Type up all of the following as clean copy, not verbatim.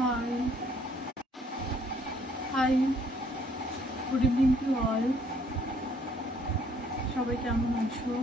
Hi. Hi. Good evening to all. সবাই কেমন আছো?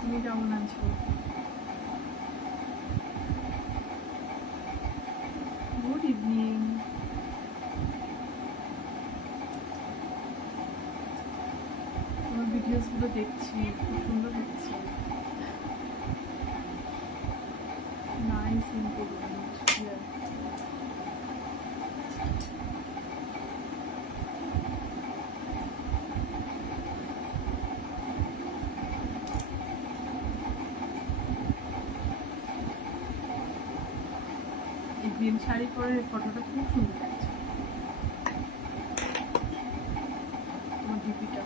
তুমি কেমন আছো? Good evening. তোমার ভিডিওস গুলো দেখছি, খুব সুন্দর হচ্ছে। Nice improvement. গ্রিন শাড়ি পরে ফটোটা খুব সুন্দর লাগছে। তোমার ডিপিটা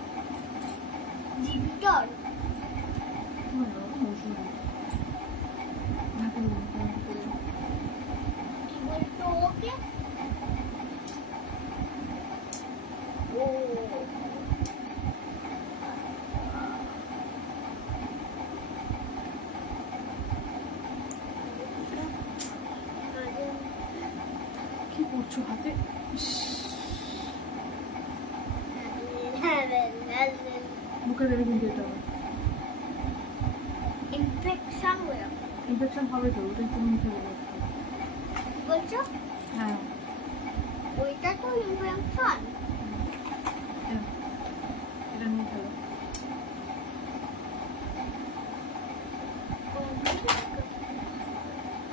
হাতে মুখে দেবে কিন্তু এটা ইনফেকশন হবে তো, ওটাই তুমি মুখে দেবে বলছো? হ্যাঁ ওইটা তো ইনফেকশন। এটা নিয়ে খেলো।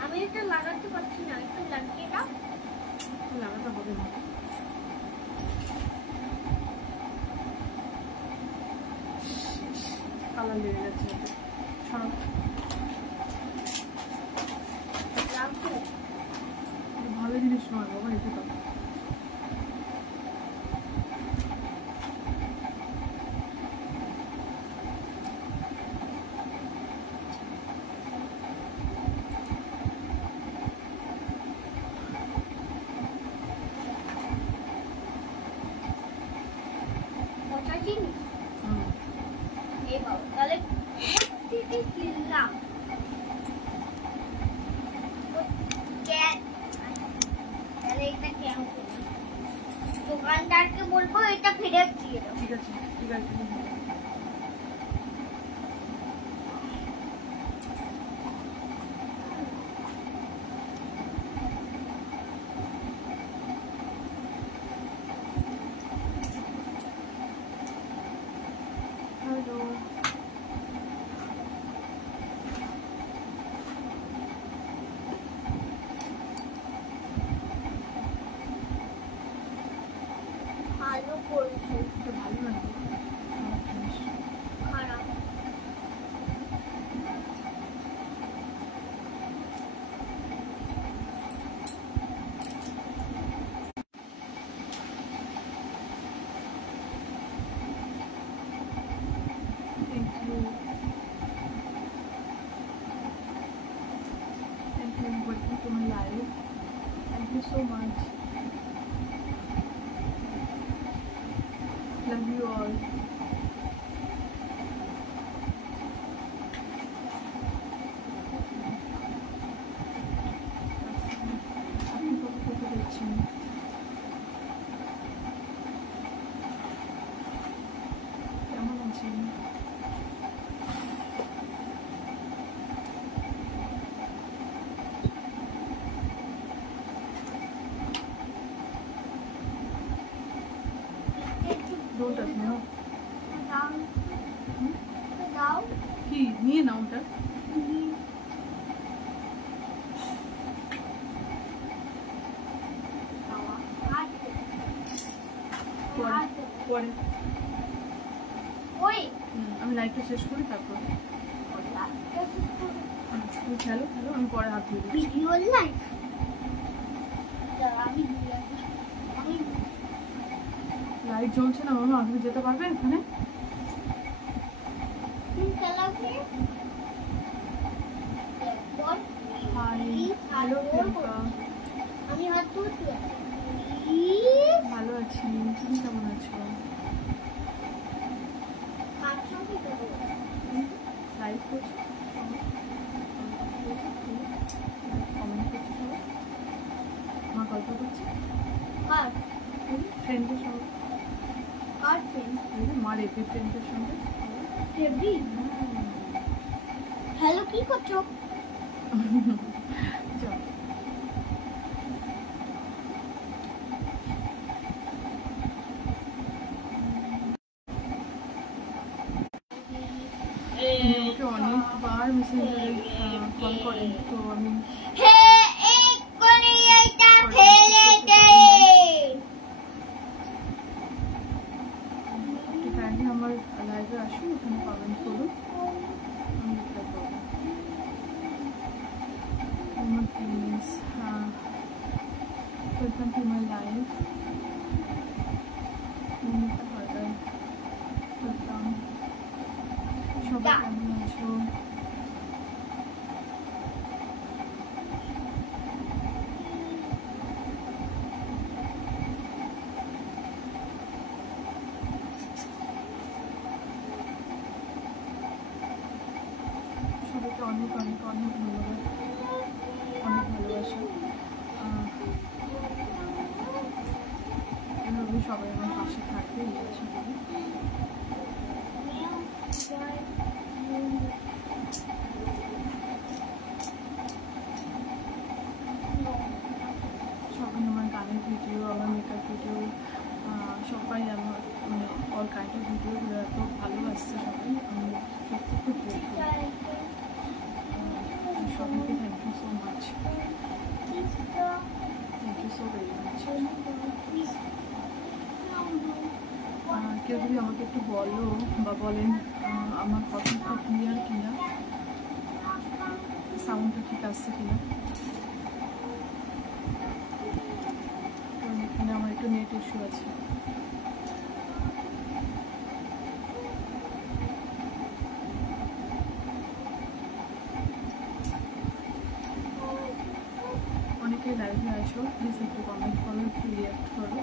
আমি এটা লাগাতে পারছি না, একটু লাগিয়ে দাও। লাগাতে হবে না, কালার লেগে যাচ্ছে। ভালো জিনিস নয় বাবা, এটা তো দোকানদারকে বলবো এটা ফেরত দিয়ে দাও। ঠিক আছে, ঠিক আছে। হ্যালো, ভালো করেছো। এটা ভালো নাকি? খারাপ। Thank you. Thank you. Welcome to my live. Thank you so much. Love you all. আপনি কবে কত দেখছেন? কেমন আছেন? Don't touch me, huh? দাও দাও। কি নিয়ে নাও ওটা? পরে ওই আমি লাইভটা শেষ করি, তারপর তুমি খেলো খেলো, আমি পরে হাত ধুয়ে দিচ্ছি। ভিডিও লাইভ আমি লাইট জ্বলছে না মামা, আপনি যেতে পারবেন এখানে? Hi, hello Priyanka. আমি হাত ধুচ্ছি। ভালো আছি, তুমি কেমন আছো? লাইভ করছো, কমেন্ট করছো সবাই, আমার গল্প করছে ফ্রেন্ডদের সঙ্গে, মার এপি ফ্রেন্ডদের সঙ্গে। হ্যালো, কি করছো? চল আমাকে অনেকবার মেসেঞ্জারে কল করেন, তো আমি একটু কাইন্ডলি আমার লাইভে আসুন, ওখানে কমেন্ট করুন, আমি রিপ্লাই করবো। আমার please welcome to my live. Welcome, সবাই কেমন আছো? সবাইকে অনেক অনেক অনেক ধন্যবাদ, অনেক ভালোবাসা। এভাবে সবাই আমার পাশে থাকবে, এই আশা করি। সবাই আমার গানের ভিডিও, আমার মেকআপ ভিডিও, সবাই আমার মানে অল কাইন্ড অফ ভিডিওগুলো এত ভালোবাসছে সবাই, আমি সত্যি খুব গ্রেটফুল। সবাইকে thank you so much, thank you so very much. কেউ যদি আমাকে একটু বলো বা বলেন আমার কথাটা ক্লিয়ার কিনা, সাউন্ডটা ঠিক আসছে কিনা। এখানে আমার একটু নেট ইস্যু আছে। অনেকে লাইভে আসো, প্লিজ একটু কমেন্ট করো, একটু রিয়াক্ট করো।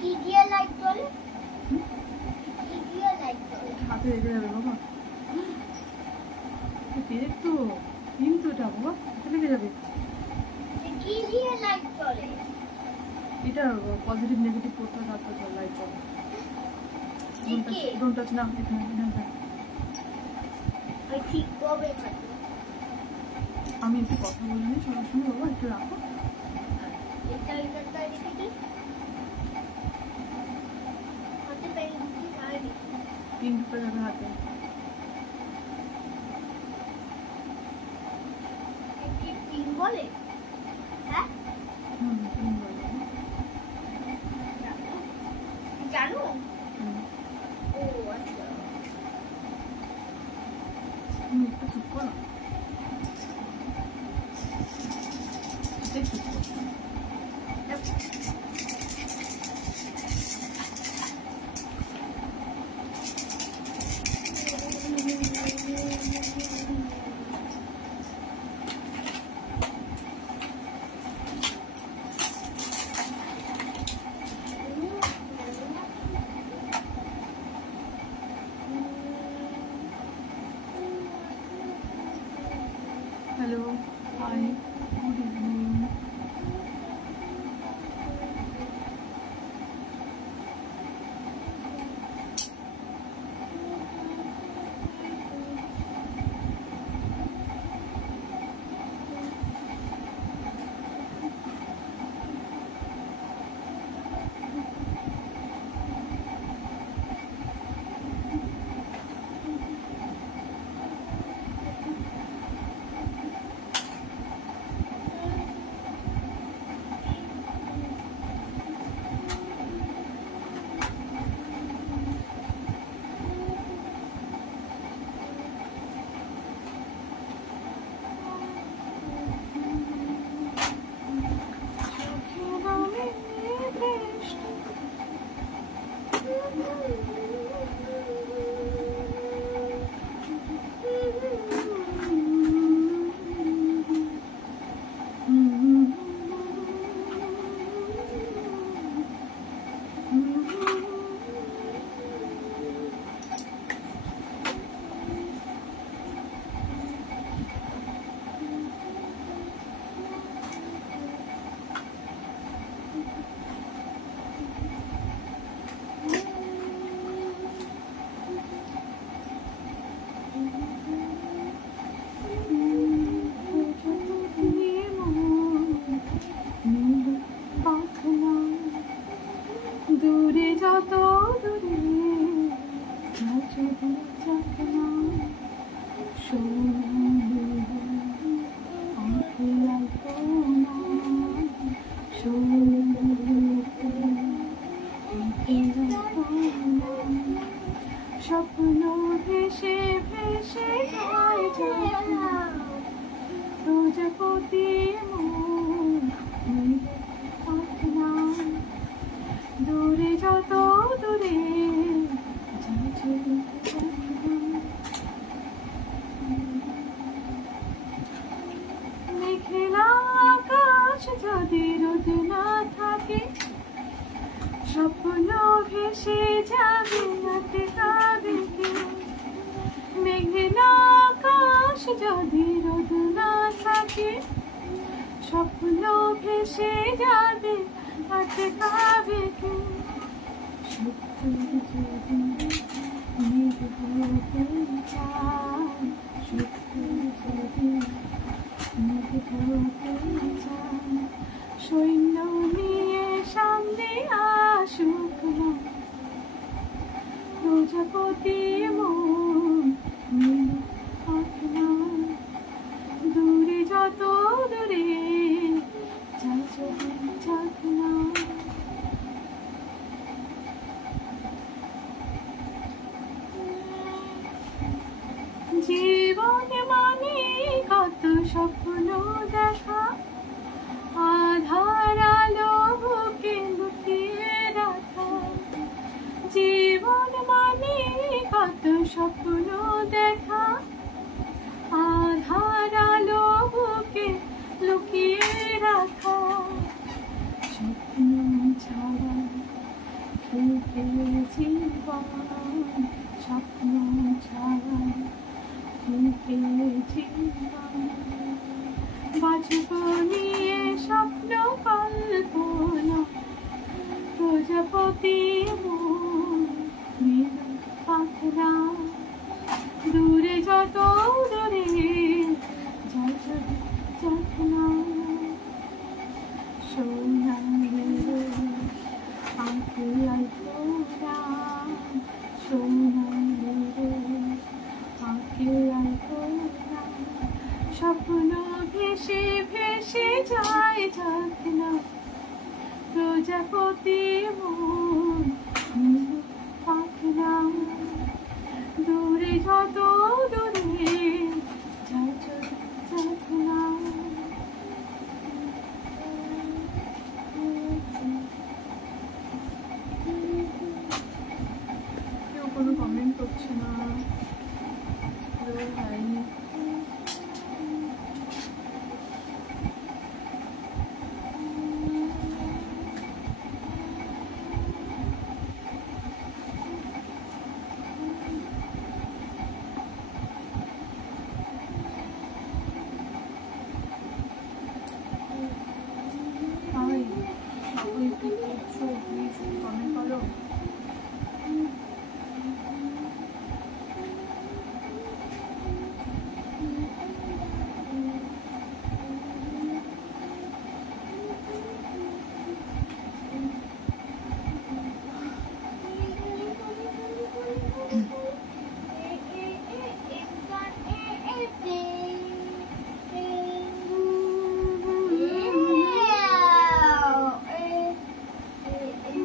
কি দিয়ে লাইক করে? কি দিয়ে লাইক করে? হাতে লেগে যাবে বাবা, পেরেক তো কিন্তু এটা বাবা হাতে লেগে যাবে। কি দিয়ে লাইক করে? এটা পজিটিভ নেগেটিভ করতে হয়, তারপর চল লাইট চল। ডোন্ট টাচ না, এখানে ঠিক কবে আমি একটু কথা বলে নিই সবার সঙ্গে। বাবা একটু রাখো। এটা রেখে দিই। হাতে পেন আর পিন ঢুকে যাবে হাতে। পিন বলে? হ্যাঁ পিন বলে। জানো? ও আচ্ছা, তুমি একটু চুপ করো। চুপ করো। Hello, hi, good evening. স্বপ্ন ভেসে ভেসে যায় প্রজাপতি দূরে যত দূরে মেঘলা আকাশ যদি রোদ না থাকে স্বপ্ন ভেসে যাবে আটকাবে কে মেঘলা আকাশ যদি রোদ না থাকে স্বপ্ন ভেসে যাবে আটকাবে কে সত্যি যদি মেঘ হতে চায় সত্যি যদি মেঘ হতে চায় সৈন্য নিয়ে সামনে আসুক না প্রজাপতি মন দূরে যত দূরে যাক না জীবন মানে কত স্বপ্ন দেখা আধার আলো বুকে লুকিয়ে রাখা জীবন মানে কত স্বপ্ন দেখা আধার আলো বুকে লুকিয়ে রাখা স্বপ্ন ছাড়া খেতে জীবন স্বপ্ন ছাড়া খেতে জীবন বাঁচব নিয়ে স্বপ্ন কল্পনা প্রজাপতি পাখনা দূরে যত দূরে যায় যদি যখনা সোনার আঁকে আইকোরা সোনার আঁকে আইকোরা স্বপ্ন ভেসে ভেসে যায় যখনা প্রজাপতি পাখনা দূরে যত দূরে যায় যখনা কেউ কোনো কমেন্ট করছে না হয়নি কমেন্ট করো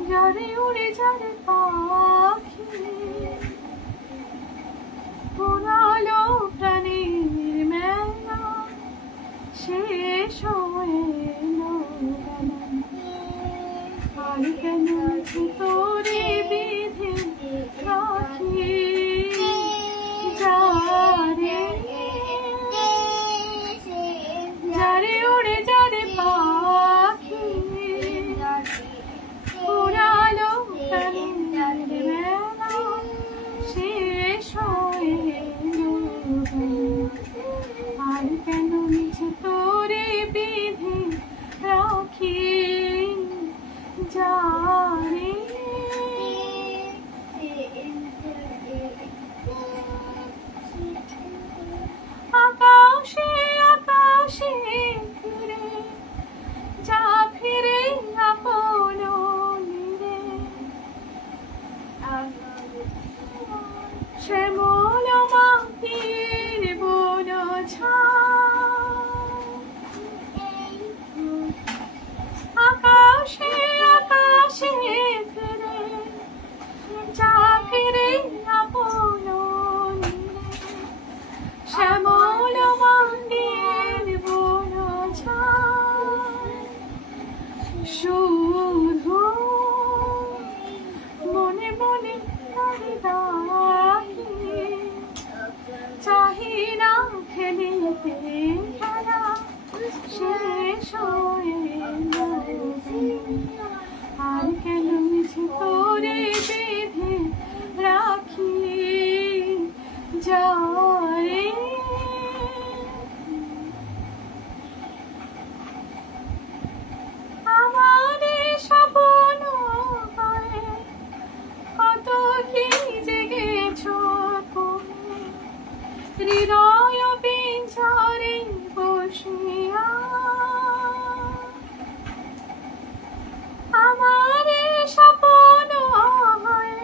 যারে উড়ে যারে পাখি পোড়ালো প্রাণীর মেলা শেষ হয়ে এলো আর কেন তোরে বিধে রাখি যারে যারে উড়ে যারে পাখি পোড়ালো প্রাণীর মেলা শেষ হয়ে এলো আর কেন মিছে তোরে বিধে রাখি যারে আকাশে আকাশে ঘুরে যা ফিরে আপন নিরে শ্যামল মাটির বন আকাশে আকাশে ফিরে যা ফিরে আপন নিরে শ্যামল মাটির বন শুধু মনে মনে ডাকি চাহি না খেলিতে খেলা শেষ হয়ে এলো আর কেন মিছে তোরে বেঁধে রাখি যারে আমারে স্বপ্ন করে কত কি জেগেছ তুমি হৃদয় পিঞ্জরে বসিয়া আমারে স্বপ্ন হয়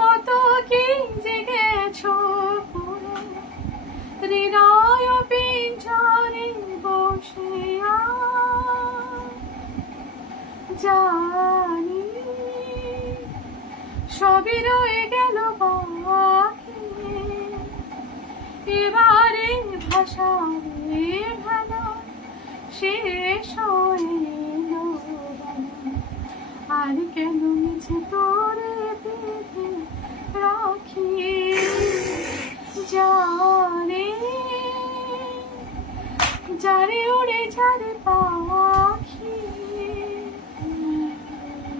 কত কি জেগেছ তুমি হৃদয় পিঞ্জরে বসিয়া জানি সবই রয়ে গেল বাকি এবারে ভাষারে ভালো শেষ হয়ে এলো আর কেন মিছে তোরে বেঁধে রাখি যারে যারে উড়ে যারে পাখি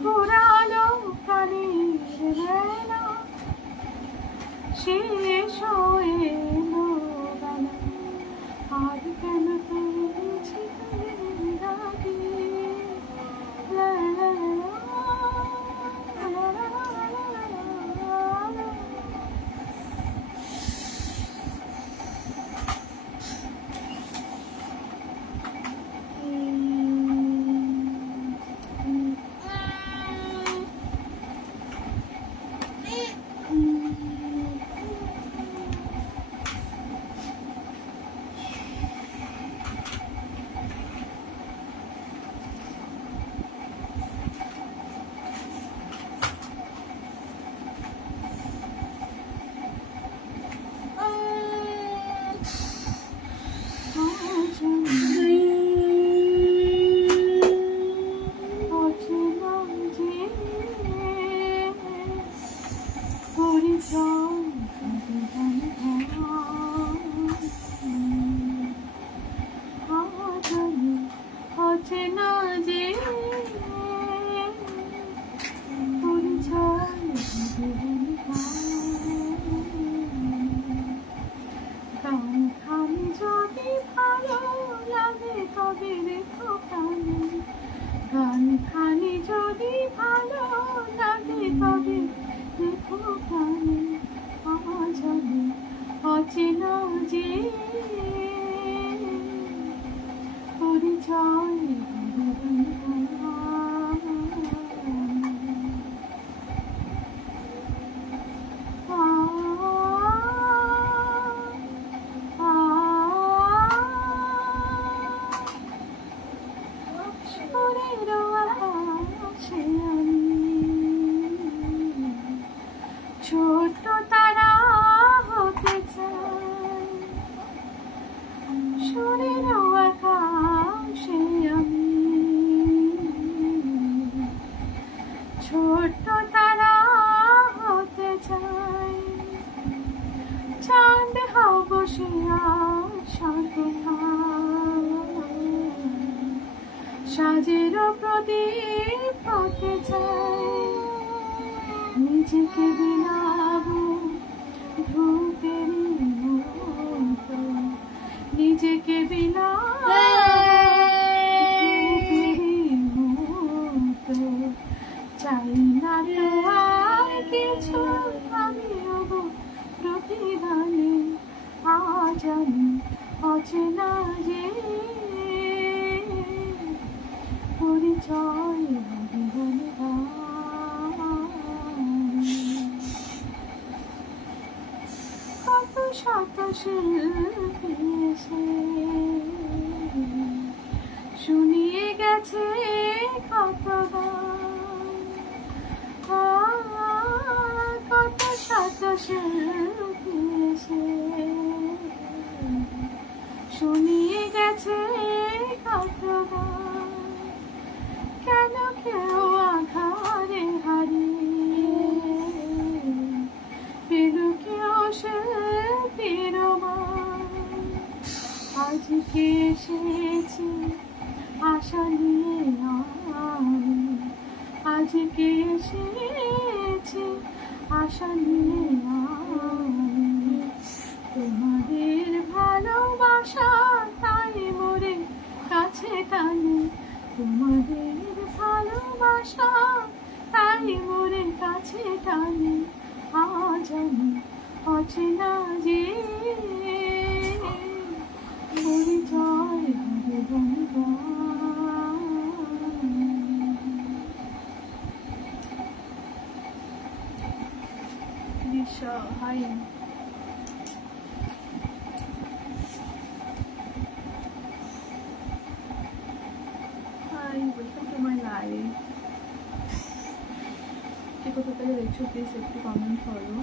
পোড়ালো প্রাণীর বেলা শেষ হয়ে এলো আর কেন তুমি রাখি লাগে তবে দেখো প্রাণে, গান খানি যদি ভালো লাগে তবে দেখো প্রাণে, আজ আমি অচেনা যে পরিচয় ছোট তারা হতে চাই, সুরের আকাশে আমি ছোট তারা হতে চাই, চাঁদ হব সে সাথে সাজের প্রদীপ হতে চাই, নিজেকে বিলাবো ধূপের মতো, নিজেকে বিলাবো ধূপের মতো, চাই না তো আর কিছু, আমি হব প্রতিদানে, আজ আমি অচেনা যে পরিচয় হবে কত শত শিল্পী এসে শুনিয়ে গেছে কতবার, কত শত শিল্পী এসে শুনিয়ে গেছে কতবার, কেন কেউ আধারে হারিয়ে পেল কেউ সে পেরোবার, আজকে এসেছি আশা নিয়ে আমি, আজকে এসেছি আশা নিয়ে আমি, তোমাদের ভালোবাসা তাই মোরে কাছে টানে, তোমাদের ভালোবাসা তাই মোরে কাছে টানে, আজ আমি অচেনা যে পরিচয় হবে Disha. Hi, welcome to my live. কে কোথা থেকে দেখছো প্লিজ একটু কমেন্ট করো।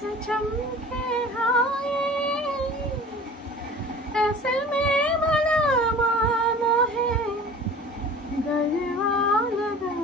से चमके हाय ऐसे में भला मोहे गरवा लगा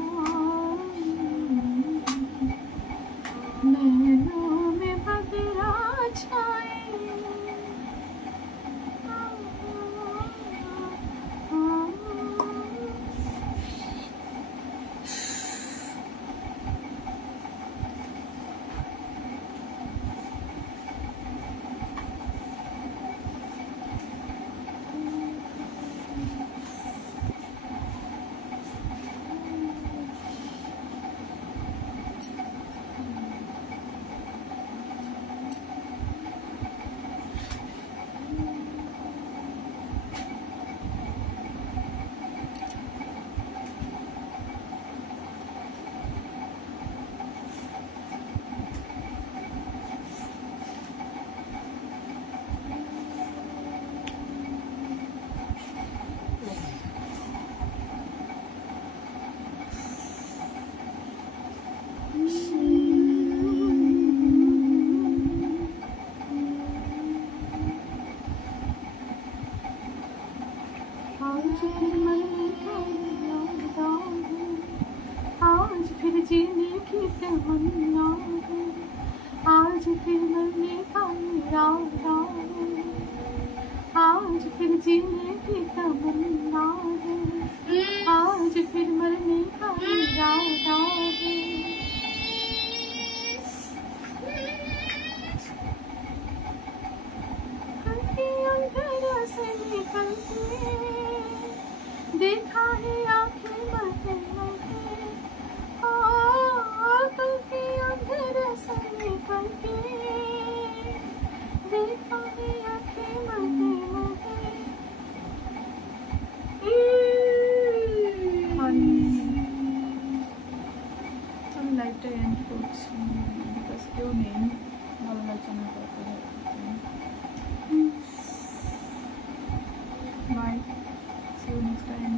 खाली राव राव आज फिर जीने की तमन्ना है आज फिर मरने का राव राव है कभी अंधेरे से निकल के देखा है आँखें मते मते कभी अंधेरे से निकल के देखा है आँखें मते मते আমি লাইভটা এন্ড করছি বিকজ কেউ নেই ভালো লাগছে না bye see you next time